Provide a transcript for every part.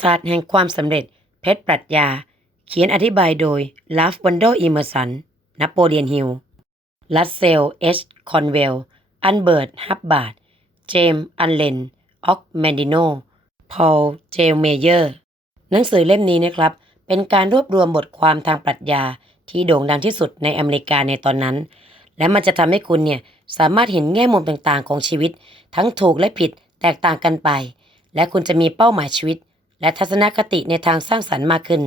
ศาสตร์แห่งความสำเร็จ เพชรปรัชญา เขียนอธิบายโดยลาฟวันโดอิเมอร์สันนโปเลียนฮิลลัสเซลเอชคอนเวล อันเบิร์ตฮับบาร์ดเจมส์อันเลนออกแมนดิโนพอลเจลเมเยอร์ หนังสือเล่มนี้นะครับ เป็นการรวบรวมบทความทางปรัชญาที่โด่งดังที่สุดในอเมริกาในตอนนั้น และมันจะทำให้คุณเนี่ยสามารถเห็นแง่มุมต่างๆของชีวิต ทั้งถูกและผิดแตกต่างกันไป และคุณจะมีเป้าหมายชีวิต และทัศนคติในทางสร้างสรรค์มากขึ้น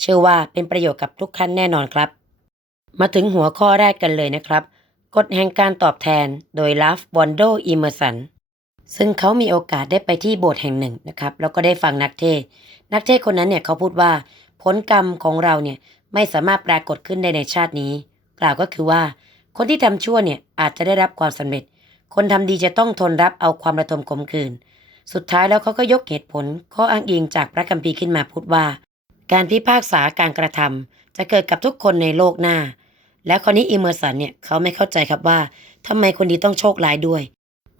เชื่อว่าเป็นประโยชน์กับทุกท่านแน่นอนครับ มาถึงหัวข้อแรกกันเลยนะครับ กฎแห่งการตอบแทนโดยลาฟบอนโดอิมเมอร์สันซึ่งเขามีโอกาสได้ไปที่โบสถ์แห่งหนึ่งนะครับ แล้วก็ได้ฟังนักเทศ นักเทศคนนั้นเนี่ยเขาพูดว่า ผลกรรมของเราเนี่ยไม่สามารถปรากฏขึ้นได้ในชาตินี้ กล่าวก็คือว่า คนที่ทำชั่วเนี่ยอาจจะได้รับความสำเร็จ คนทำดีจะต้องทนรับเอาความระทมขมขื่น สุดท้ายแล้วเขาก็ยกเหตุผลข้ออ้างอิงจากพระคัมภีร์ขึ้นมาพูดว่า การพิพากษาการกระทำจะเกิดกับทุกคนในโลกหน้า และคนนี้อิมเมอร์สันเนี่ยเขาไม่เข้าใจครับว่าทำไมคนดีต้องโชคร้ายด้วย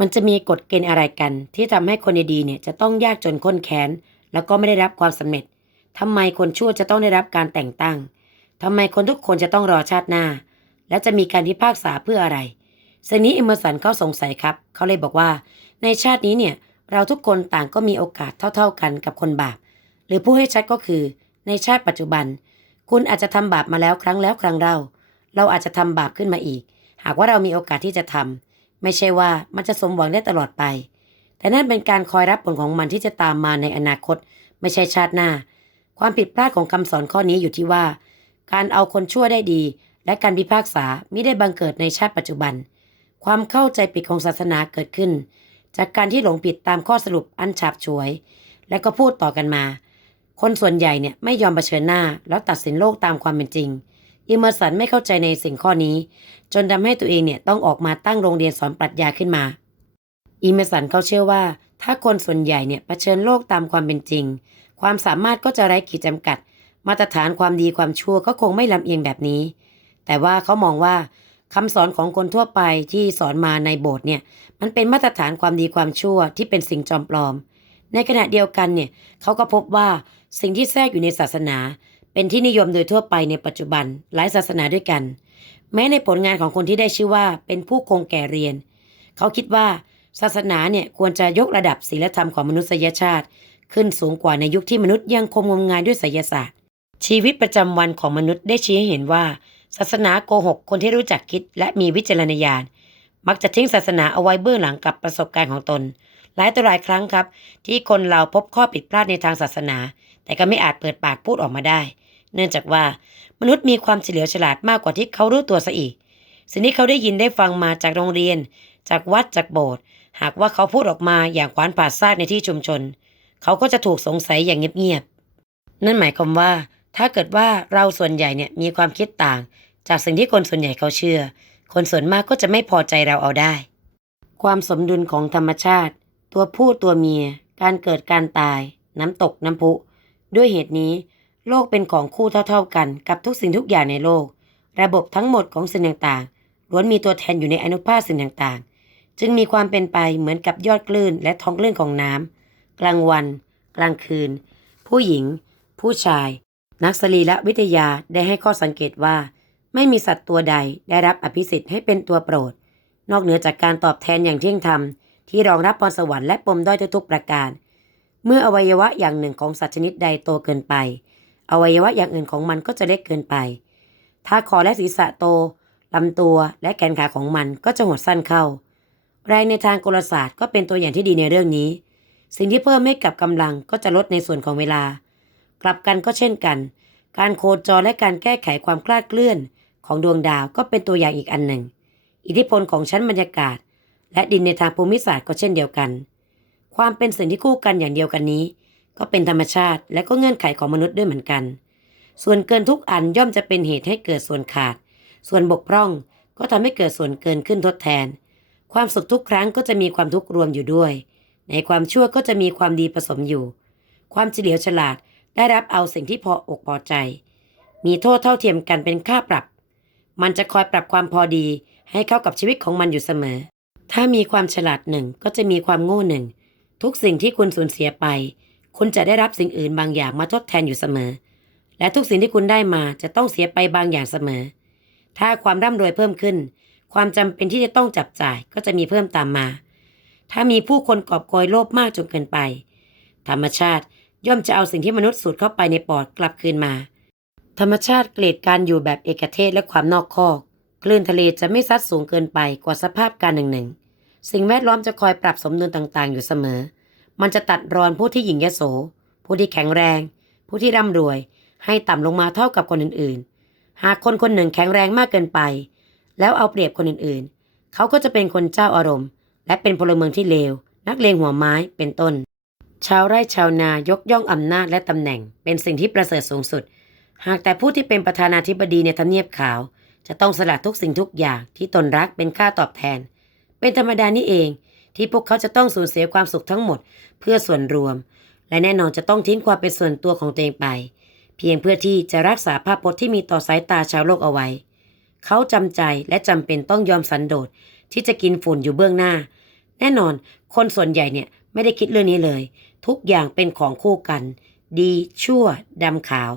มันจะมีกฎเกณฑ์อะไรกัน ที่ทำให้คนดีเนี่ยจะต้องยากจนข้นแค้นแล้วก็ไม่ได้รับความสำเร็จทำไมคนชั่วจะต้องได้รับการแต่งตั้งทำไมคนทุกคนจะต้องรอชาติหน้า และจะมีการพิพากษาเพื่ออะไรสิ่งนี้อิมเมอร์สันเขาสงสัยครับ เขาเลยบอกว่า ในชาตินี้เนี่ย เราทุกคนต่างก็มีโอกาสเท่า ๆกันกับคนบาป หรือผู้ให้ชัดก็คือ ในชาติปัจจุบัน คุณอาจจะทำบาปมาแล้วครั้งแล้วครั้งเล่า เราอาจจะทำบาปขึ้นมาอีก หากว่าเรามีโอกาสที่จะทำไม่ใช่ว่ามันจะสมหวังได้ตลอดไป แต่นั่นเป็นการคอยรับผลของมันที่จะตามมาในอนาคต ไม่ใช่ชาติหน้า ความผิดพลาดของคำสอนข้อนี้อยู่ที่ว่า การเอาคนชั่วได้ดี และการพิพากษาไม่ได้บังเกิดในชาติปัจจุบัน ความเข้าใจผิดของศาสนาเกิดขึ้น จากการที่หลงผิดตามข้อสรุปอันฉาบฉวย และก็พูดต่อกันมา คนส่วนใหญ่เนี่ยไม่ยอมเผชิญหน้า แล้วตัดสินโลกตามความเป็นจริงอิมเมอร์สันไม่เข้าใจในสิ่งข้อนี้ จนทำให้ตัวเองเนี่ยต้องออกมาตั้งโรงเรียนสอนปรัชญาขึ้นมาอิมเมอร์สันเขาเชื่อว่า ถ้าคนส่วนใหญ่เนี่ยเผชิญโลกตามความเป็นจริง ความสามารถก็จะไร้ขีดจำกัด มาตรฐานความดีความชั่วก็คงไม่ลำเอียงแบบนี้ แต่ว่าเขามองว่า คำสอนของคนทั่วไปที่สอนมาในโบสถ์เนี่ยมันเป็นมาตรฐานความดีความชั่วที่เป็นสิ่งจอมปลอม ในขณะเดียวกันเนี่ยเขาก็พบว่าสิ่งที่แทรกอยู่ในศาสนา เป็นที่นิยมโดยทั่วไปในปัจจุบันหลายศาสนาด้วยกัน แม้ในผลงานของคนที่ได้ชื่อว่าเป็นผู้คงแก่เรียน เขาคิดว่าศาสนาเนี่ยควรจะยกระดับศีลธรรมของมนุษยชาติ ขึ้นสูงกว่าในยุคที่มนุษย์ยังคงงมงายด้วยไสยศาสตร์ ชีวิตประจำวันของมนุษย์ได้ชี้ให้เห็นว่า ศาสนาโกหกคนที่รู้จักคิดและมีวิจารณญาณ มักจะทิ้งศาสนาเอาไว้เบื้องหลังกับประสบการณ์ของตน หลายต่อหลายครั้งครับ ที่คนเราพบข้อผิดพลาดในทางศาสนา แต่ก็ไม่อาจเปิดปากพูดออกมาได้ เนื่องจากว่ามนุษย์มีความเฉลียวฉลาดมากกว่าที่เขารู้ตัวซะอีก สิ่งที่เขาได้ยินได้ฟังมาจากโรงเรียน จากวัดจากโบสถ์หากว่าเขาพูดออกมาอย่างขวานผ่าซากในที่ชุมชน เขาก็จะถูกสงสัยอย่างเงียบๆนั่นหมายความว่าถ้าเกิดว่าเราส่วนใหญ่เนี่ยมีความคิดต่าง จากสิ่งที่คนส่วนใหญ่เขาเชื่อ คนส่วนมากก็จะไม่พอใจเราเอาได้ ความสมดุลของธรรมชาติ ตัวผู้ตัวเมีย การเกิดการตาย น้ำตกน้ำพุ ด้วยเหตุนี้ โลกเป็นของคู่เท่า ๆ กันกับทุกสิ่งทุกอย่างในโลก ระบบทั้งหมดของสิ่งต่างๆล้วนมีตัวแทนอยู่ในอนุภาคสิ่งต่างๆ จึงมีความเป็นไปเหมือนกับยอดคลื่นและท้องคลื่นของน้ำกลางวัน กลางคืน ผู้หญิง ผู้ชาย นักสรีรวิทยาได้ให้ข้อสังเกตว่า ไม่มีสัตว์ตัวใดได้รับอภิสิทธิ์ให้เป็นตัวโปรด นอกเหนือจากการตอบแทนอย่างเที่ยงธรรม ที่รองรับพรสวรรค์และปมด้อยทุกๆประการ เมื่ออวัยวะอย่างหนึ่งของสัตว์ชนิดใดโตเกินไป อวัยวะอย่างอื่นของมันก็จะเล็กเกินไป ถ้าคอและศีรษะโตลำตัวและแขนขาของมันก็จะหดสั้นเข้า แรงในทางกลศาสตร์ก็เป็นตัวอย่างที่ดีในเรื่องนี้ สิ่งที่เพิ่มให้กับกำลังก็จะลดในส่วนของเวลา กลับกันก็เช่นกัน การโคจรและการแก้ไขความคลาดเคลื่อน ของดวงดาวก็เป็นตัวอย่างอีกอันหนึ่ง อิทธิพลของชั้นบรรยากาศ และดินในทางภูมิศาสตร์ก็เช่นเดียวกัน ความเป็นสิ่งที่คู่กันอย่างเดียวกันนี้ ก็เป็นธรรมชาติและก็เงื่อนไขของมนุษย์ด้วยเหมือนกัน ส่วนเกินทุกอันย่อมจะเป็นเหตุให้เกิดส่วนขาด ส่วนบกพร่องก็ทำให้เกิดส่วนเกินขึ้นทดแทน ความสุขทุกครั้งก็จะมีความทุกข์รวมอยู่ด้วย ในความชั่วก็จะมีความดีผสมอยู่ ความเฉลียวฉลาดได้รับเอาสิ่งที่พออกพอใจ มีโทษเท่าเทียมกันเป็นค่าปรับ มันจะคอยปรับความพอดี ให้เข้ากับชีวิตของมันอยู่เสมอ ถ้ามีความฉลาดหนึ่งก็จะมีความโง่หนึ่ง ทุกสิ่งที่คุณสูญเสียไป คุณจะได้รับสิ่งอื่นบางอย่างมาทดแทนอยู่เสมอ และทุกสิ่งที่คุณได้มาจะต้องเสียไปบางอย่างเสมอ ถ้าความร่ำรวยเพิ่มขึ้น ความจำเป็นที่จะต้องจับจ่ายก็จะมีเพิ่มตามมา ถ้ามีผู้คนกอบโกยโลภมากจนเกินไป ธรรมชาติย่อมจะเอาสิ่งที่มนุษย์สูดเข้าไปในปอดกลับคืนมา ธรรมชาติเกลียดการอยู่แบบเอกเทศและความนอกคอกคลื่นทะเลจะไม่ซัดสูงเกินไปกว่าสภาพการหนึ่งหนึ่งสิ่งแวดล้อมจะคอยปรับสมดุลต่างๆ อยู่เสมอ มันจะตัดรอนผู้ที่หยิ่งยโส ผู้ที่แข็งแรง ผู้ที่ร่ำรวย ให้ต่ำลงมาเท่ากับคนอื่นๆ หากคนคนหนึ่งแข็งแรงมากเกินไป แล้วเอาเปรียบคนอื่นๆ เขาก็จะเป็นคนเจ้าอารมณ์ และเป็นพลเมืองที่เลว นักเลงหัวไม้เป็นต้น ชาวไร่ชาวนายกย่องอำนาจและตำแหน่ง เป็นสิ่งที่ประเสริฐสูงสุด หากแต่ผู้ที่เป็นประธานาธิบดีในทำเนียบขาว จะต้องสละทุกสิ่งทุกอย่างที่ตนรักเป็นค่าตอบแทน เป็นธรรมดานี่เองที่พวกเขาจะต้องสูญเสียความสุขทั้งหมดเพื่อส่วนรวม และแน่นอนจะต้องทิ้งความเป็นส่วนตัวของตัวเองไป เพียงเพื่อที่จะรักษาภาพพจน์ที่มีต่อสายตาชาวโลกเอาไว้ เขาจำใจและจำเป็นต้องยอมสันโดษที่จะกินฝุ่นอยู่เบื้องหน้า แน่นอนคนส่วนใหญ่เนี่ยไม่ได้คิดเรื่องนี้เลย ทุกอย่างเป็นของคู่กัน ดีชั่วดำขาว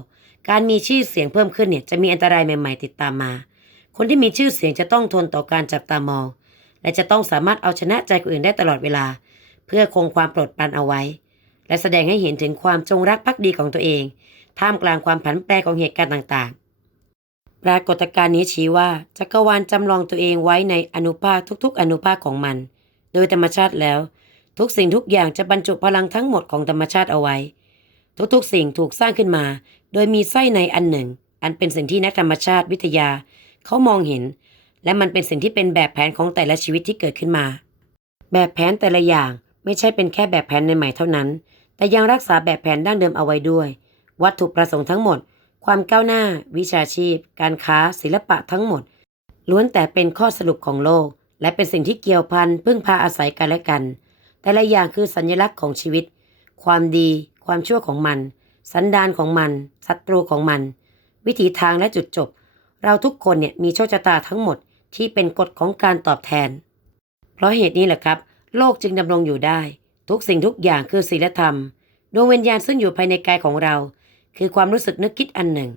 การมีชื่อเสียงเพิ่มขึ้นเนี่ยจะมีอันตรายใหม่ ๆ ติดตามมา คนที่มีชื่อเสียงจะต้องทนต่อการจับตามอง และจะต้องสามารถเอาชนะใจคนอื่นได้ตลอดเวลา เพื่อคงความโปรดปรานเอาไว้ และแสดงให้เห็นถึงความจงรักภักดีของตัวเอง ท่ามกลางความผันแปรของเหตุการณ์ต่างๆ ปรากฏการณ์นี้ชี้ว่าจักรวาลจำลองตัวเองไว้ในอนุภาคทุกๆ อนุภาคของมัน โดยธรรมชาติแล้ว ทุกสิ่งทุกอย่างจะบรรจุพลังทั้งหมดของธรรมชาติเอาไว้ทุกๆ สิ่งถูกสร้างขึ้นมา โดยมีไส้ในอันหนึ่ง อันเป็นสิ่งที่นักธรรมชาติวิทยา เขามองเห็น และมันเป็นสิ่งที่เป็นแบบแผนของแต่ละชีวิตที่เกิดขึ้นมา แบบแผนแต่ละอย่างไม่ใช่เป็นแค่แบบแผนในใหม่เท่านั้น แต่ยังรักษาแบบแผนดั้งเดิมเอาไว้ด้วย วัตถุประสงค์ทั้งหมด ความก้าวหน้า วิชาชีพ การค้า ศิลปะทั้งหมด ล้วนแต่เป็นข้อสรุปของโลก และเป็นสิ่งที่เกี่ยวพันพึ่งพาอาศัยกันและกัน แต่ละอย่างคือสัญลักษณ์ของชีวิต ความดี ความชั่วของมัน สันดานของมันศัตรูของมัน วิถีทางและจุดจบ เราทุกคนเนี่ยมีโชคชะตาทั้งหมดที่เป็นกฎของการตอบแทน เพราะเหตุนี้แหละครับ โลกจึงดำรงอยู่ได้ ทุกสิ่งทุกอย่างคือศีลธรรมดวงวิญญาณซึ่งอยู่ภายในกายของเรา คือความรู้สึกนึกคิดอันหนึ่ง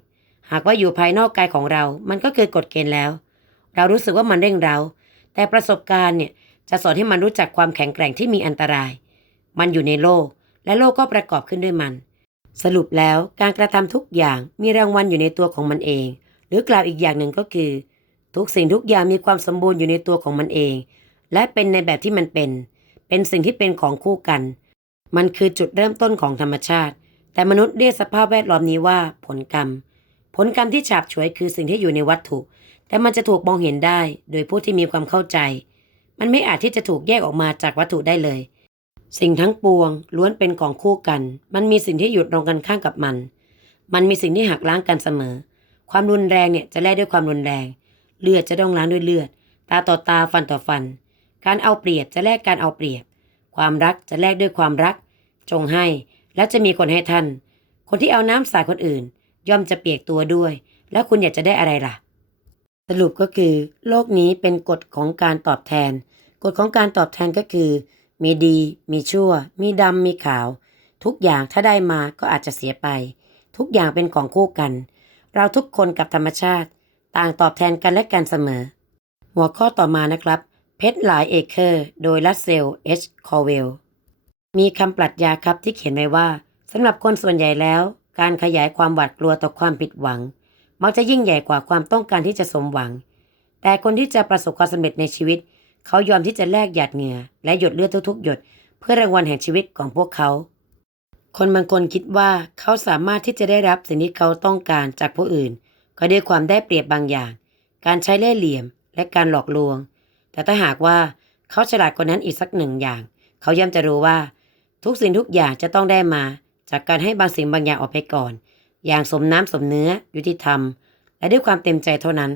หากว่าอยู่ภายนอกกายของเรา มันก็คือกฎเกณฑ์แล้ว เรารู้สึกว่ามันเร่งเรา แต่ประสบการณ์เนี่ยจะสอนให้มันรู้จักความแข็งแกร่งที่มีอันตราย มันอยู่ในโลก และโลกก็ประกอบขึ้นด้วยมัน สรุปแล้วการกระทำทุกอย่างมีรางวัลอยู่ในตัวของมันเอง หรือกล่าวอีกอย่างหนึ่งก็คือ ทุกสิ่งทุกอย่างมีความสมบูรณ์อยู่ในตัวของมันเอง และเป็นในแบบที่มันเป็น เป็นสิ่งที่เป็นของคู่กัน มันคือจุดเริ่มต้นของธรรมชาติ แต่มนุษย์เรียกสภาพแวดล้อมนี้ว่าผลกรรม ผลกรรมที่ฉาบฉวยคือสิ่งที่อยู่ในวัตถุ แต่มันจะถูกมองเห็นได้ โดยผู้ที่มีความเข้าใจ มันไม่อาจที่จะถูกแยกออกมาจากวัตถุได้เลย สิ่งทั้งปวงล้วนเป็นของคู่กัน มันมีสิ่งที่หยุดตรงกันข้างกับมัน มันมีสิ่งที่หักล้างกันเสมอ ความรุนแรงเนี่ยจะแลกด้วยความรุนแรง เลือดจะต้องล้างด้วยเลือด ตาต่อตาฟันต่อฟัน การเอาเปรียบจะแลกการเอาเปรียบ ความรักจะแลกด้วยความรัก จงให้ แล้วจะมีคนให้ท่าน คนที่เอาน้ำสาดคนอื่น ย่อมจะเปียกตัวด้วย แล้วคุณอยากจะได้อะไรล่ะ สรุปก็คือ โลกนี้เป็นกฎของการตอบแทน กฎของการตอบแทนก็คือ มีดี มีชั่ว มีดำ มีขาว ทุกอย่างถ้าได้มาก็อาจจะเสียไป ทุกอย่างเป็นของคู่กัน เราทุกคนกับธรรมชาติ ต่างตอบแทนกันและกันเสมอ หัวข้อต่อมานะครับ เพชรหลายเอเคอร์ โดยลัสเซลเอชคอเวลมีคำปรัชญาครับที่เขียนไว้ว่าสำหรับคนส่วนใหญ่แล้ว การขยายความหวาดกลัวต่อความผิดหวัง มักจะยิ่งใหญ่กว่าความต้องการที่จะสมหวัง แต่คนที่จะประสบความสำเร็จในชีวิต เขายอมที่จะแลกหยาดเหงื่อและหยดเลือดทุกๆหยด เพื่อรางวัลแห่งชีวิตของพวกเขา คนบางคนคิดว่าเขาสามารถที่จะได้รับสิ่งที่เขาต้องการจากผู้อื่น ก็ด้วยความได้เปรียบบางอย่าง การใช้เล่ห์เหลี่ยมและการหลอกลวง แต่ถ้าหากว่าเขาฉลาดกว่านั้นอีกสักหนึ่งอย่าง เขาย่อมจะรู้ว่า ทุกสิ่งทุกอย่างจะต้องได้มา จากการให้บางสิ่งบางอย่างออกไปก่อน อย่างสมน้ำสมเนื้อยุติธรรม และด้วยความเต็มใจเท่านั้น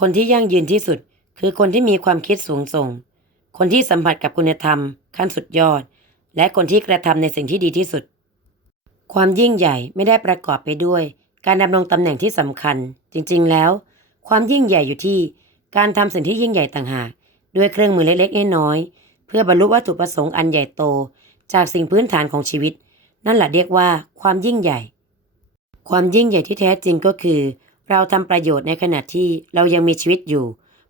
คนที่ยั่งยืนที่สุด คือคนที่มีความคิดสูงส่ง คนที่สัมผัสกับคุณธรรม ขั้นสุดยอด และคนที่กระทำในสิ่งที่ดีที่สุด ความยิ่งใหญ่ไม่ได้ประกอบไปด้วย การดำรงตำแหน่งที่สำคัญ จริงๆแล้ว ความยิ่งใหญ่อยู่ที่ การทำสิ่งที่ยิ่งใหญ่ต่างหาก ด้วยเครื่องมือเล็กๆน้อยๆเพื่อบรรลุวัตถุประสงค์อันใหญ่โต จากสิ่งพื้นฐานของชีวิต นั่นแหละเรียกว่า ความยิ่งใหญ่ ความยิ่งใหญ่ที่แท้จริงก็คือ เราทำประโยชน์ในขณะที่เรายังมีชีวิตอยู่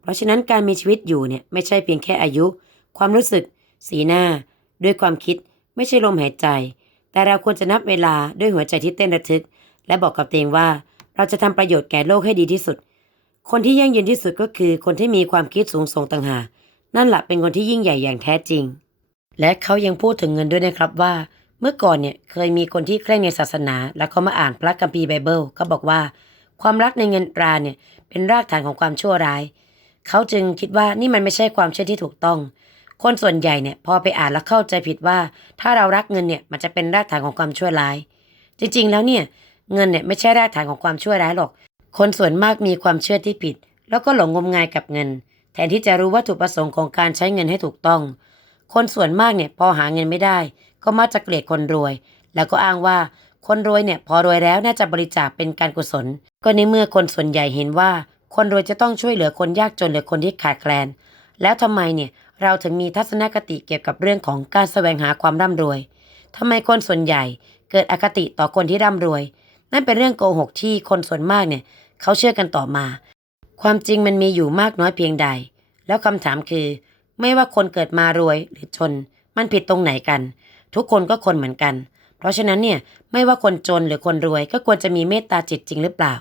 เพราะฉะนั้นการมีชีวิตอยู่เนี่ยไม่ใช่เพียงแค่อายุ ความรู้สึก สีหน้า ด้วยความคิด ไม่ใช่ลมหายใจ แต่เราควรจะนับเวลาด้วยหัวใจที่เต้นระทึก และบอกกับตัวเองว่า เราจะทำประโยชน์แก่โลกให้ดีที่สุด คนที่ยั่งยืนที่สุดก็คือ คนที่มีความคิดสูงส่งต่างหากนั่นแหละเป็นคนที่ยิ่งใหญ่อย่างแท้จริง และเขายังพูดถึงเงินด้วยนะครับว่า เมื่อก่อนเนี่ยเคยมีคนที่เคร่งในศาสนา แล้วเขามาอ่านพระคัมภีร์ไบเบิลก็บอกว่า ความรักในเงินตราเนี่ยเป็นรากฐานของความชั่วร้าย เขาจึงคิดว่านี่มันไม่ใช่ความเชื่อที่ถูกต้อง คนส่วนใหญ่เนี่ยพอไปอ่านแล้วเข้าใจผิดว่า ถ้าเรารักเงินเนี่ยมันจะเป็นรากฐานของความชั่วร้าย จริงๆ แล้วเนี่ยเงินเนี่ยไม่ใช่รากฐานของความชั่วร้ายหรอก คนส่วนมากมีความเชื่อที่ผิด แล้วก็หลงงมงายกับเงิน แทนที่จะรู้วัตถุประสงค์ของการใช้เงินให้ถูกต้อง คนส่วนมากเนี่ยพอหาเงินไม่ได้ ก็มักจะเกลียดคนรวย แล้วก็อ้างว่าคนรวยเนี่ยพอรวยแล้วน่าจะบริจาคเป็นการกุศล ก็ในเมื่อคนส่วนใหญ่เห็นว่า คนรวยจะต้องช่วยเหลือคนยากจนหรือคนที่ขาดแคลน แล้วทำไมเนี่ยเราถึงมีทัศนคติเกี่ยวกับเรื่องของการแสวงหาความร่ำรวยทำไมคนส่วนใหญ่เกิดอคติต่อคนที่ร่ำรวย นั่นเป็นเรื่องโกหกที่คนส่วนมากเนี่ยเขาเชื่อกันต่อมา ความจริงมันมีอยู่มากน้อยเพียงใด แล้วคำถามคือ ไม่ว่าคนเกิดมารวยหรือจน มันผิดตรงไหนกัน ทุกคนก็คนเหมือนกัน เพราะฉะนั้นเนี่ยไม่ว่าคนจนหรือคนรวยก็ควรจะมีเมตตาจิตจริงหรือเปล่า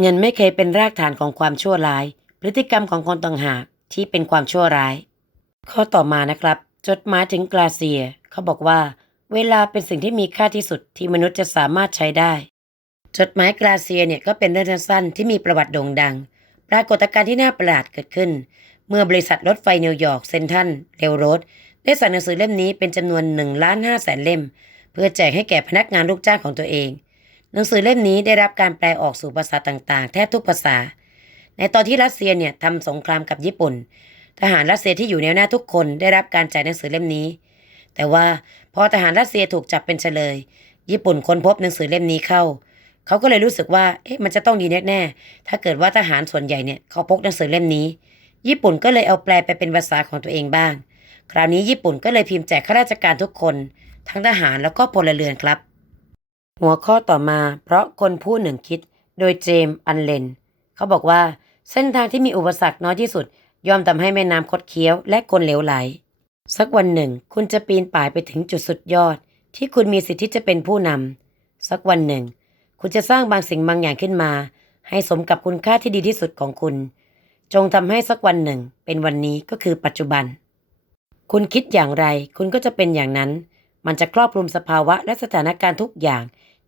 เงินไม่เคยเป็นรากฐานของความชั่วร้าย พฤติกรรมของคนต่างหากที่เป็นความชั่วร้าย ข้อต่อมานะครับ จดหมายถึงกลาเซีย เขาบอกว่า เวลาเป็นสิ่งที่มีค่าที่สุดที่มนุษย์จะสามารถใช้ได้ จดหมายกลาเซียเนี่ยก็เป็นเรื่องสั้นที่มีประวัติโด่งดัง ปรากฏการณ์ที่น่าประหลาดเกิดขึ้น เมื่อบริษัทรถไฟนิวยอร์กเซนทันเรลโรดได้สั่งหนังสือเล่มนี้เป็นจำนวน1ล้าน5แสนเล่ม เพื่อแจกให้แก่พนักงานลูกจ้างของตัวเอง หนังสือเล่มนี้ได้รับการแปลออกสู่ภาษาต่างๆ แทบทุกภาษา ในตอนที่รัสเซียเนี่ยทำสงครามกับญี่ปุ่น ทหารรัสเซียที่อยู่แนวหน้าทุกคนได้รับการจ่ายหนังสือเล่มนี้ แต่ว่าพอทหารรัสเซียถูกจับเป็นเฉลย ญี่ปุ่นค้นพบหนังสือเล่มนี้เข้า เขาก็เลยรู้สึกว่า เอ๊ะ มันจะต้องดีแน่ๆ ถ้าเกิดว่าทหารส่วนใหญ่เนี่ยเขาพกหนังสือเล่มนี้ ญี่ปุ่นก็เลยเอาแปลไปเป็นภาษาของตัวเองบ้าง คราวนี้ญี่ปุ่นก็เลยพิมพ์แจกข้าราชการทุกคน ทั้งทหารแล้วก็พลเรือนครับ หัวข้อต่อมาเพราะคนผู้หนึ่งคิด โดยเจมส์อันเลน เขาบอกว่าเส้นทางที่มีอุปสรรคน้อยที่สุด ย่อมทำให้แม่น้ำคดเคี้ยวและคนเหลวไหล สักวันหนึ่ง คุณจะปีนป่ายไปถึงจุดสุดยอด ที่คุณมีสิทธิ์ที่จะเป็นผู้นำสักวันหนึ่ง คุณจะสร้างบางสิ่งบางอย่างขึ้นมา ให้สมกับคุณค่าที่ดีที่สุดของคุณ จงทำให้สักวันหนึ่ง เป็นวันนี้ก็คือปัจจุบัน คุณคิดอย่างไร คุณก็จะเป็นอย่างนั้น มันจะครอบคลุมสภาวะและสถานการณ์ทุกอย่าง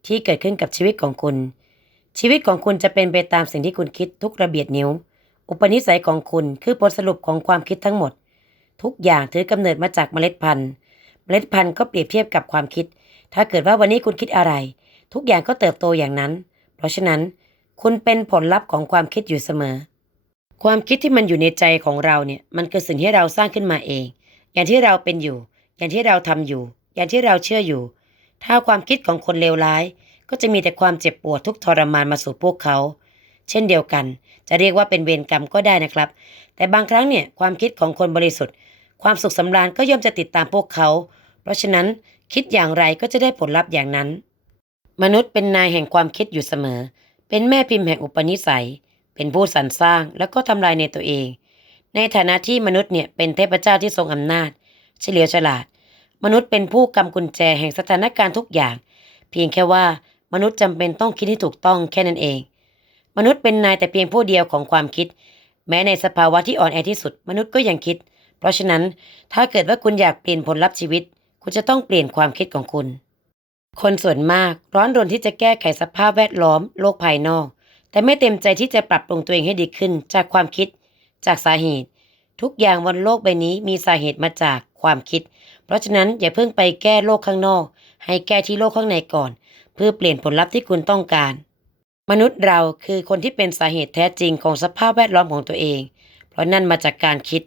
ที่เกิดขึ้นกับชีวิตของคุณ ชีวิตของคุณจะเป็นไปตามสิ่งที่คุณคิดทุกระเบียดนิ้ว อุปนิสัยของคุณคือผลสรุปของความคิดทั้งหมด ทุกอย่างถือกำเนิดมาจากเมล็ดพันธุ์ เมล็ดพันธุ์ก็เปรียบเทียบกับความคิด ถ้าเกิดว่าวันนี้คุณคิดอะไร ทุกอย่างก็เติบโตอย่างนั้น เพราะฉะนั้น คุณเป็นผลลัพธ์ของความคิดอยู่เสมอ ความคิดที่มันอยู่ในใจของเราเนี่ยมันคือสิ่งที่เราสร้างขึ้นมาเอง อย่างที่เราเป็นอยู่ อย่างที่เราทำอยู่ อย่างที่เราเชื่ออยู่ ถ้าความคิดของคนเลวร้าย ก็จะมีแต่ความเจ็บปวดทุกทรมานมาสู่พวกเขา เช่นเดียวกัน จะเรียกว่าเป็นเวรกรรมก็ได้นะครับ แต่บางครั้งเนี่ยความคิดของคนบริสุทธิ์ ความสุขสำราญก็ย่อมจะติดตามพวกเขา เพราะฉะนั้นคิดอย่างไรก็จะได้ผลลัพธ์อย่างนั้น มนุษย์เป็นนายแห่งความคิดอยู่เสมอ เป็นแม่พิมพ์แห่งอุปนิสัย เป็นผู้สรรสร้างแล้วก็ทำลายในตัวเอง ในฐานะที่มนุษย์เนี่ยเป็นเทพเจ้าที่ทรงอำนาจ เฉลียวฉลาด มนุษย์เป็นผู้กำกุญแจแห่งสถานการณ์ทุกอย่าง เพียงแค่ว่ามนุษย์จำเป็นต้องคิดให้ถูกต้องแค่นั้นเอง มนุษย์เป็นนายแต่เพียงผู้เดียวของความคิด แม้ในสภาวะที่อ่อนแอที่สุด มนุษย์ก็ยังคิด เพราะฉะนั้นถ้าเกิดว่าคุณอยากเปลี่ยนผลลัพธ์ชีวิต คุณจะต้องเปลี่ยนความคิดของคุณ คนส่วนมากร้อนรนที่จะแก้ไขสภาพแวดล้อมโลกภายนอก แต่ไม่เต็มใจที่จะปรับปรุงตัวเองให้ดีขึ้น จากความคิด จากสาเหตุ ทุกอย่างบนโลกใบนี้มีสาเหตุมาจากความคิด เพราะฉะนั้นอย่าเพิ่งไปแก้โลกข้างนอก ให้แก้ที่โลกข้างในก่อน เพื่อเปลี่ยนผลลัพธ์ที่คุณต้องการ มนุษย์เราคือคนที่เป็นสาเหตุแท้จริงของสภาพแวดล้อมของตัวเอง เพราะนั่นมาจากการคิด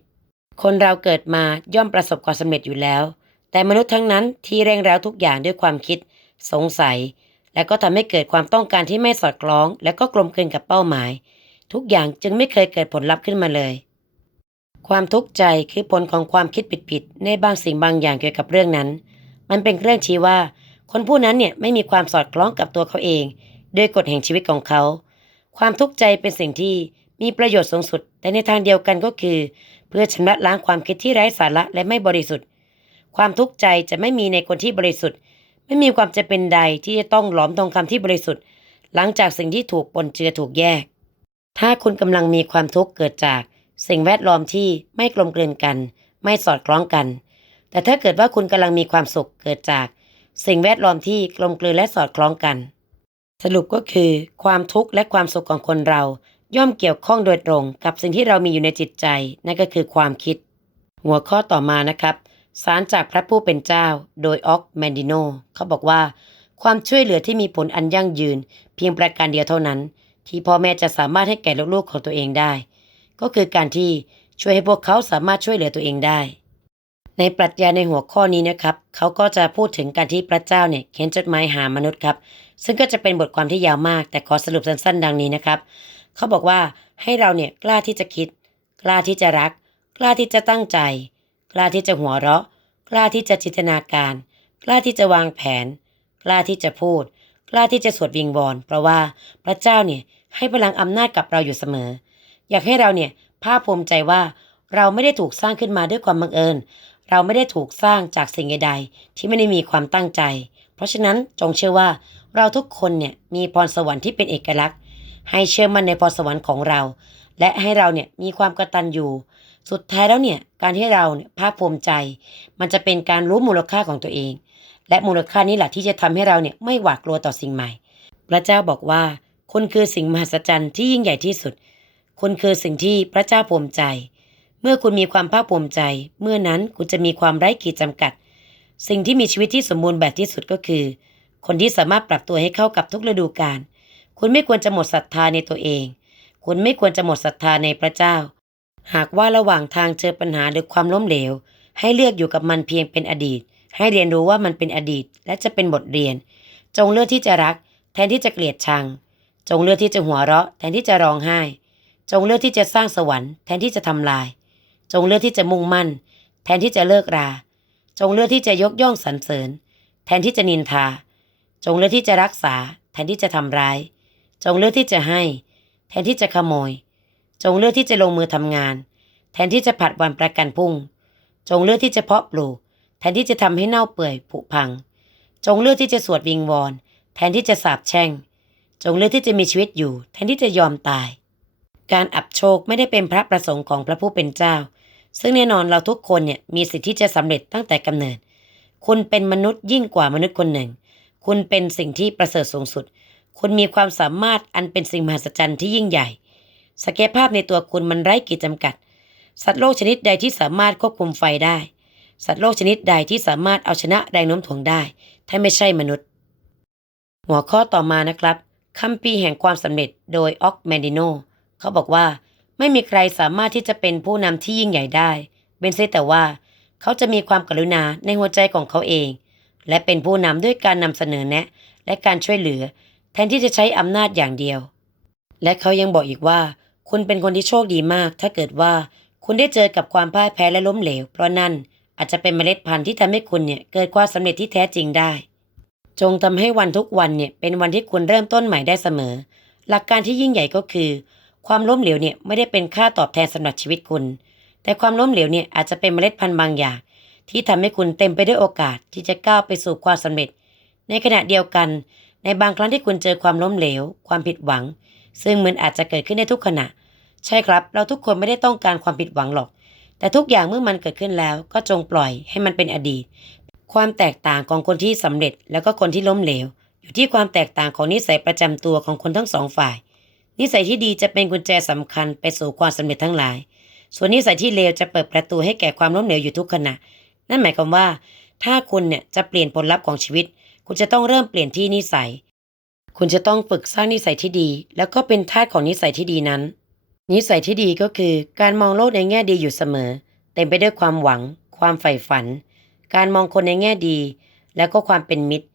คนเราเกิดมาย่อมประสบความสำเร็จอยู่แล้ว แต่มนุษย์ทั้งนั้นที่เร่งร้าวทุกอย่างด้วยความคิด สงสัย และก็ทำให้เกิดความต้องการที่ไม่สอดคล้อง และก็กลมกลืนกับเป้าหมาย ทุกอย่างจึงไม่เคยเกิดผลลัพธ์ขึ้นมาเลย ความทุกข์ใจคือผลของความคิดผิดๆในบางสิ่งบางอย่างเกี่ยวกับเรื่องนั้น มันเป็นเครื่องชี้ว่า คนผู้นั้นเนี่ยไม่มีความสอดคล้องกับตัวเขาเองด้วยกฎแห่งชีวิตของเขา ความทุกข์ใจเป็นสิ่งที่มีประโยชน์สูงสุด แต่ในทางเดียวกันก็คือ เพื่อชำระล้างความคิดที่ไร้สาระและไม่บริสุทธิ์ ความทุกข์ใจจะไม่มีในคนที่บริสุทธิ์ ไม่มีความจะเป็นใดที่จะต้องหลอมทองคำที่บริสุทธิ์ หลังจากสิ่งที่ถูกปนเจือถูกแยก ถ้าคุณกำลังมีความทุกข์เกิดจาก สิ่งแวดล้อมที่ไม่กลมกลืนกัน ไม่สอดคล้องกัน แต่ถ้าเกิดว่าคุณกำลังมีความสุขเกิดจาก สิ่งแวดล้อมที่กลมกลืนและสอดคล้องกัน สรุปก็คือ ความทุกข์และความสุขของคนเรา ย่อมเกี่ยวข้องโดยตรงกับสิ่งที่เรามีอยู่ในจิตใจ นั่นก็คือความคิด หัวข้อต่อมานะครับสารจากพระผู้เป็นเจ้า โดยออกแมนดิโนเขาบอกว่า ความช่วยเหลือที่มีผลอันยั่งยืน เพียงประการเดียวเท่านั้น ที่พ่อแม่จะสามารถให้แก่ลูกๆของตัวเองได้ ก็คือการที่ช่วยให้พวกเขาสามารถช่วยเหลือตัวเองได้ ในปรัชญาในหัวข้อนี้นะครับเขาก็จะพูดถึงการที่พระเจ้าเนี่ยเขียนจดหมายหามนุษย์ครับ ซึ่งก็จะเป็นบทความที่ยาวมาก แต่ขอสรุปสั้นๆ ดังนี้นะครับเขาบอกว่าให้เราเนี่ยกล้าที่จะคิด กล้าที่จะรัก กล้าที่จะตั้งใจ กล้าที่จะหัวเราะ กล้าที่จะจินตนาการ กล้าที่จะวางแผน กล้าที่จะพูด กล้าที่จะสวดวิงวอนเพราะว่าพระเจ้าเนี่ยให้พลังอำนาจกับเราอยู่เสมอ อยากให้เราเนี่ยภาคภูมิใจว่าเราไม่ได้ถูกสร้างขึ้นมาด้วยความบังเอิญ เราไม่ได้ถูกสร้างจากสิ่งใดๆที่ไม่ได้มีความตั้งใจ เพราะฉะนั้นจงเชื่อว่าเราทุกคนเนี่ยมีพรสวรรค์ที่เป็นเอกลักษณ์ ให้เชื่อมั่นในพรสวรรค์ของเรา และให้เราเนี่ยมีความกระตัญญูสุดท้ายแล้วเนี่ยการที่เราเนี่ยภาคภูมิใจ มันจะเป็นการรู้มูลค่าของตัวเอง และมูลค่านี้แหละที่จะทำให้เราเนี่ยไม่หวาดกลัวต่อสิ่งใหม่ พระเจ้าบอกว่าคุณคือสิ่งมหัศจรรย์ที่ยิ่งใหญ่ที่สุด คุณคือสิ่งที่พระเจ้าภูมิใจ เมื่อคุณมีความภาคภูมิใจ เมื่อนั้นคุณจะมีความไร้ขีดจำกัด สิ่งที่มีชีวิตที่สมบูรณ์แบบที่สุดก็คือ คนที่สามารถปรับตัวให้เข้ากับทุกฤดูกาลคุณไม่ควรจะหมดศรัทธาในตัวเอง คุณไม่ควรจะหมดศรัทธาในพระเจ้า หากว่าระหว่างทางเจอปัญหาหรือความล้มเหลว ให้เลือกอยู่กับมันเพียงเป็นอดีต ให้เรียนรู้ว่ามันเป็นอดีต และจะเป็นบทเรียน จงเลือกที่จะรัก แทนที่จะเกลียดชัง จงเลือกที่จะหัวเราะ แทนที่จะร้องไห้ จงเลือกที่จะสร้างสวรรค์แทนที่จะทำลาย จงเลือกที่จะมุ่งมั่น แทนที่จะเลิกรา จงเลือกที่จะยกย่องสรรเสริญ แทนที่จะนินทา จงเลือกที่จะรักษา แทนที่จะทำร้าย จงเลือกที่จะให้ แทนที่จะขโมย จงเลือกที่จะลงมือทำงาน แทนที่จะผัดวันประกันพรุ่ง จงเลือกที่จะเพาะปลูก แทนที่จะทำให้เน่าเปื่อยผุพัง จงเลือกที่จะสวดวิงวอน แทนที่จะสาบแช่ง จงเลือกที่จะมีชีวิตอยู่ แทนที่จะยอมตาย การอับโชคไม่ได้เป็นพระประสงค์ของพระผู้เป็นเจ้า ซึ่งแน่นอนเราทุกคนเนี่ยมีสิทธิ์ที่จะสำเร็จตั้งแต่กำเนิด คุณเป็นมนุษย์ยิ่งกว่ามนุษย์คนหนึ่ง คุณเป็นสิ่งที่ประเสริฐสูงสุด คุณมีความสามารถอันเป็นสิ่งมหัศจรรย์ที่ยิ่งใหญ่ศักยภาพในตัวคุณมันไร้ขีดจำกัด สัตว์โลกชนิดใดที่สามารถควบคุมไฟได้ สัตว์โลกชนิดใดที่สามารถเอาชนะแรงโน้มถ่วงได้ ถ้าไม่ใช่มนุษย์ หัวข้อต่อมานะครับคัมภีร์แห่งความสำเร็จโดยออกแมนดิโน เขาบอกว่า ไม่มีใครสามารถที่จะเป็นผู้นำที่ยิ่งใหญ่ได้เว้นเสียแต่ว่าเขาจะมีความกรุณาในหัวใจของเขาเอง และเป็นผู้นำด้วยการนำเสนอแนะ และการช่วยเหลือ แทนที่จะใช้อำนาจอย่างเดียว และเขายังบอกอีกว่า คุณเป็นคนที่โชคดีมาก ถ้าเกิดว่าคุณได้เจอกับความพ่ายแพ้และล้มเหลว เพราะนั่นอาจจะเป็นเมล็ดพันธุ์ที่ทำให้คุณเนี่ยเกิดความสำเร็จที่แท้จริงได้ จงทำให้วันทุกวันเนี่ยเป็นวันที่คุณเริ่มต้นใหม่ได้เสมอ หลักการที่ยิ่งใหญ่ก็คือ ความล้มเหลวเนี่ยไม่ได้เป็นค่าตอบแทนสำหรับชีวิตคุณ แต่ความล้มเหลวเนี่ยอาจจะเป็นเมล็ดพันธุ์บางอย่าง ที่ทำให้คุณเต็มไปด้วยโอกาสที่จะก้าวไปสู่ความสำเร็จ ในขณะเดียวกัน ในบางครั้งที่คุณเจอความล้มเหลว ความผิดหวัง ซึ่งมันอาจจะเกิดขึ้นได้ทุกขณะ ใช่ครับ เราทุกคนไม่ได้ต้องการความผิดหวังหรอก แต่ทุกอย่างเมื่อมันเกิดขึ้นแล้วก็จงปล่อยให้มันเป็นอดีต ความแตกต่างของคนที่สำเร็จ แล้วก็คนที่ล้มเหลว อยู่ที่ความแตกต่างของนิสัยประจำตัวของคนทั้งสองฝ่าย นิสัยที่ดีจะเป็นกุญแจสำคัญไปสู่ความสำเร็จทั้งหลาย ส่วนนิสัยที่เลวจะเปิดประตูให้แก่ความล้มเหลวอยู่ทุกขณะ นั่นหมายความว่า ถ้าคุณเนี่ยจะเปลี่ยนผลลัพธ์ของชีวิต คุณจะต้องเริ่มเปลี่ยนที่นิสัย คุณจะต้องฝึกสร้างนิสัยที่ดี แล้วก็เป็นทาสของนิสัยที่ดีนั้น นิสัยที่ดีก็คือ การมองโลกในแง่ดีอยู่เสมอ เต็มไปด้วยความหวัง ความใฝ่ฝัน การมองคนในแง่ดี แล้วก็ความเป็นมิตร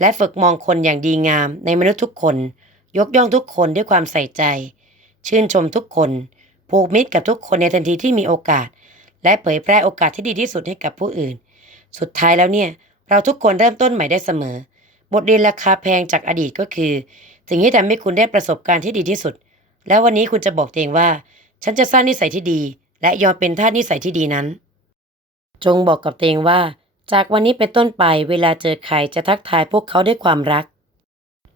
และฝึกมองคนอย่างดีงามในมนุษย์ทุกคน ยกย่องทุกคนด้วยความใส่ใจ ชื่นชมทุกคนผูกมิตรกับทุกคนในทันทีที่มีโอกาส และเผยแพร่โอกาสที่ดีที่สุดให้กับผู้อื่น สุดท้ายแล้วเนี่ย เราทุกคนเริ่มต้นใหม่ได้เสมอ บทเรียนราคาแพงจากอดีตก็คือ สิ่งที่ทำให้คุณได้ประสบการณ์ที่ดีที่สุด แล้ววันนี้คุณจะบอกตัวเองว่า ฉันจะสร้างนิสัยที่ดี และยอมเป็นท่านิสัยที่ดีนั้น จงบอกกับตัวเองว่า จากวันนี้เป็นต้นไปเวลาเจอใครจะทักทายพวกเขาด้วยความรัก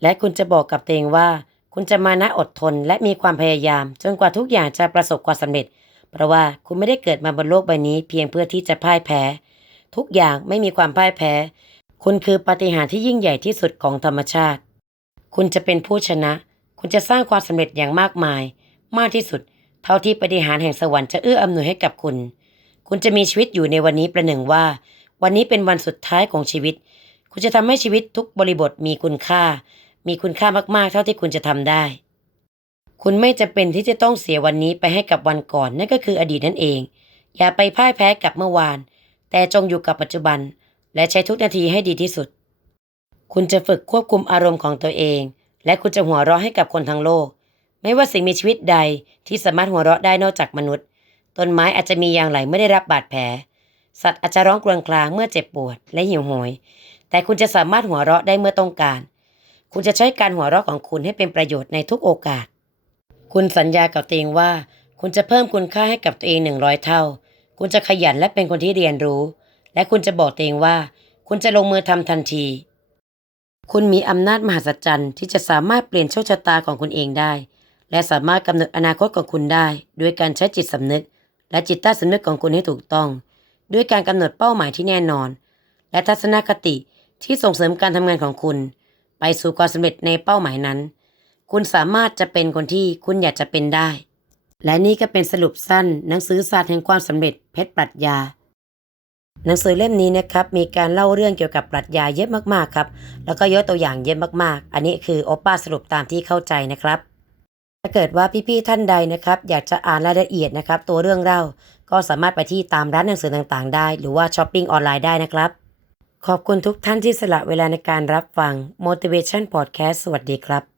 และคุณจะบอกกับตัวเองว่า คุณจะมานะอดทนและมีความพยายาม จนกว่าทุกอย่างจะประสบความสำเร็จ เพราะว่าคุณไม่ได้เกิดมาบนโลกใบนี้ เพียงเพื่อที่จะพ่ายแพ้ ทุกอย่างไม่มีความพ่ายแพ้ คุณคือปาฏิหาริย์ที่ยิ่งใหญ่ที่สุดของธรรมชาติ คุณจะเป็นผู้ชนะ คุณจะสร้างความสำเร็จอย่างมากมาย มากที่สุด เท่าที่ปาฏิหาริย์แห่งสวรรค์จะเอื้ออำนวยให้กับคุณ คุณจะมีชีวิตอยู่ในวันนี้ประหนึ่งว่า วันนี้เป็นวันสุดท้ายของชีวิต คุณจะทำให้ชีวิตทุกบริบทมีคุณค่า มีคุณค่ามากๆ เท่าที่คุณจะทำได้ คุณไม่จะเป็นที่จะต้องเสียวันนี้ไปให้กับวันก่อนนั่นก็คืออดีตนั่นเอง อย่าไปพ่ายแพ้กับเมื่อวาน แต่จงอยู่กับปัจจุบัน และใช้ทุกนาทีให้ดีที่สุด คุณจะฝึกควบคุมอารมณ์ของตัวเอง และคุณจะหัวเราะให้กับคนทั้งโลก ไม่ว่าสิ่งมีชีวิตใดที่สามารถหัวเราะได้นอกจากมนุษย์ต้นไม้อาจจะมียางไหลไม่ได้รับบาดแผล สัตว์อาจจะร้องกรวญครางเมื่อเจ็บปวดและหิวโหย แต่คุณจะสามารถหัวเราะได้เมื่อต้องการ คุณจะใช้การหัวเราะของคุณให้เป็นประโยชน์ในทุกโอกาส คุณสัญญากับตัวเองว่า คุณจะเพิ่มคุณค่าให้กับตัวเองหนึ่งร้อยเท่า คุณจะขยันและเป็นคนที่เรียนรู้ และคุณจะบอกตัวเองว่า คุณจะลงมือทำทันที คุณมีอำนาจมหัศจรรย์ที่จะสามารถเปลี่ยนโชคชะตาของคุณเองได้ และสามารถกำหนดอนาคตของคุณได้ด้วยการใช้จิตสำนึก และจิตใต้สำนึกของคุณให้ถูกต้อง ด้วยการกำหนดเป้าหมายที่แน่นอน และทัศนคติที่ส่งเสริมการทำงานของคุณ ไปสู่ความสำเร็จในเป้าหมายนั้น คุณสามารถจะเป็นคนที่คุณอยากจะเป็นได้ และนี่ก็เป็นสรุปสั้นหนังสือศาสตร์แห่งความสำเร็จเพชรปรัชญาหนังสือเล่มนี้นะครับมีการเล่าเรื่องเกี่ยวกับปรัชญาเยอะมากๆครับ แล้วก็ยกตัวอย่างเยอะมากๆ อันนี้คือโอป้าสรุปตามที่เข้าใจนะครับ ถ้าเกิดว่าพี่ๆท่านใดนะครับ อยากจะอ่านรายละเอียดนะครับ ตัวเรื่องเล่าก็สามารถไปที่ตามร้านหนังสือต่างๆ ได้ หรือว่าช้อปปิ้งออนไลน์ได้นะครับ ขอบคุณทุกท่านที่สละเวลาในการรับฟัง motivation podcast สวัสดีครับ